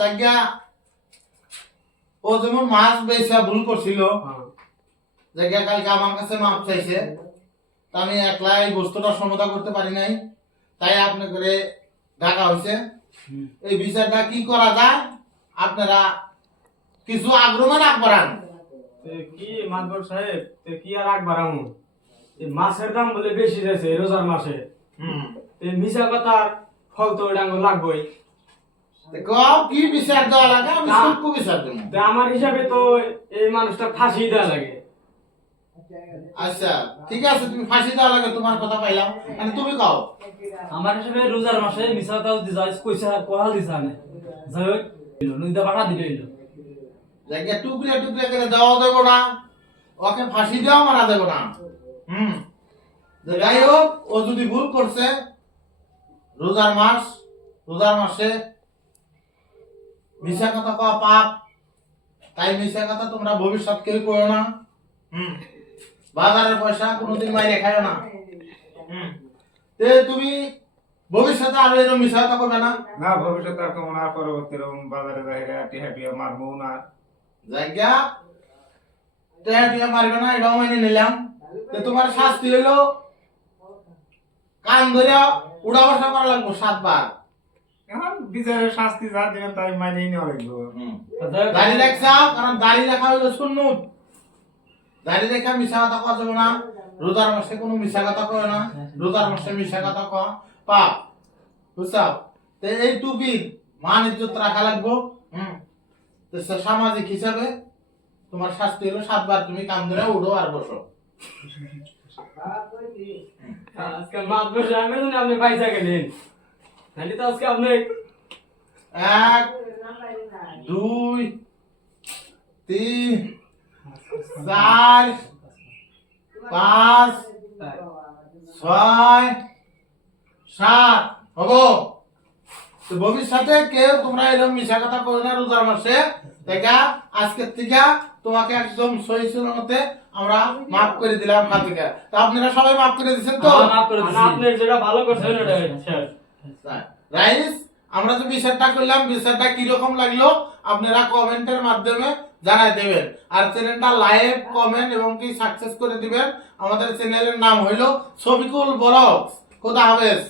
জায়গা ও যেমন মাছ বেচা ভুল করছিল জায়গা কালকে আমার কাছে মাপ চাইছে, তা আমি একলাই বস্তুটা সমাধান করতে পারি নাই, তাই আপনি করে ডাকা হয়েছে। এই বিচারটা কি করা যায় আপনারা কিছু আগ্রহ রাখ বাড়ান। কি মাদবর সাহেব কি আর রাখ বাড়ামু, মাছের দাম বলে বেশি যাচ্ছে রোজার মাসে। মিশা কথার ফল তো ডাঙ্গ লাগবেই। কি বিচার দেওয়া লাগে? আমি সূক্ষ্ম বিচার দেবো। আমার হিসাবে তো এই মানুষটা ফাঁসি দেওয়া লাগে। আচ্ছা ঠিক আছে, তুমি ফাঁসি দেওয়া লাগে, তোমার কথা পাইলাম, মানে তুমি কও। আমার হিসাবে রোজার মাসে মিছা কথা দিছাই কইছা কোহাল দিছানে যাই হোক নইদা পাঠা দিল জায়গা টুকরে টুকরে করে দেওয়া দেবো না, ওকে ফাঁসি দেওয়া মারা দেবো না। যাই হোক, ও যদি ভুল করছে, রোজার মাসে মিশা কথা কওয়া পাপ, তাই মিশা কথা তোমরা ভবিষ্যৎ কেউ করো না। বাজারের পয়সা কোনোদিন মাইরে খাইও না। তুমি ভবিষ্যতে আরো এরকম মিশা কথা করবে না। না ভবিষ্যতে আর কেমন আর পরবর্তী এরকম বাজারে জায়গা টিহাটিয়া মারবো না, জায়গা টিহাটিয়া মারবে না, এটাও মেনে নিলাম। তোমার শাস্তি হইলো কান ধরে উড়া বসা করা লাগবো 7 বার। এখন বিচারের শাস্তি যা দিবেন তাই মানিয়ে নেওয়া লাগবে। দাড়ি রাখছাও, কারণ দাড়ি রাখা হইলো সুন্নত। দাড়ি রেখা মিশা কথা কওয়া যাবে না। রোজার মাসে কোনো মিশা কথা কয় না, রোজার মাসে মিশা কথা কওয়া পাপ, বুঝছাও? তো এই টুপির মান ইজ্জত রাখা লাগবো। তো সামাজিক হিসাবে তোমার শাস্তি হলো 7 বার তুমি কান ধরে উঠো আর বসো। আজকে মাদবর সাহেব আপনি পয়সা গেলেন, নাহলে তো আজকে আপনি 1 2 3 4 5 6 7 হবো। তো ভবিষ্যতে কেউ তোমরা এরকম মিশা কথা কই না রোজার মাসে। দেখা আজকের থেকে তোমাকে একদম সহি সুন্নতে আমরা মাফ করে দিলাম হাত থেকে। তা আপনারা সবাই মাফ করে দিয়েছেন তো? মাফ করে দিছি। আপনি যেটা ভালো করছেন ওটা রাইস, আমরা যে বিচারটা করলাম, বিচারটা কি রকম লাগলো আপনারা কমেন্টের মাধ্যমে জানাই দেবেন। আর চ্যানেলটা লাইক, কমেন্ট এবং কি সাকসেস করে দিবেন। আমাদের চ্যানেলের নাম হইলো শফিকুল ব্লগস। খোদা হাফেজ।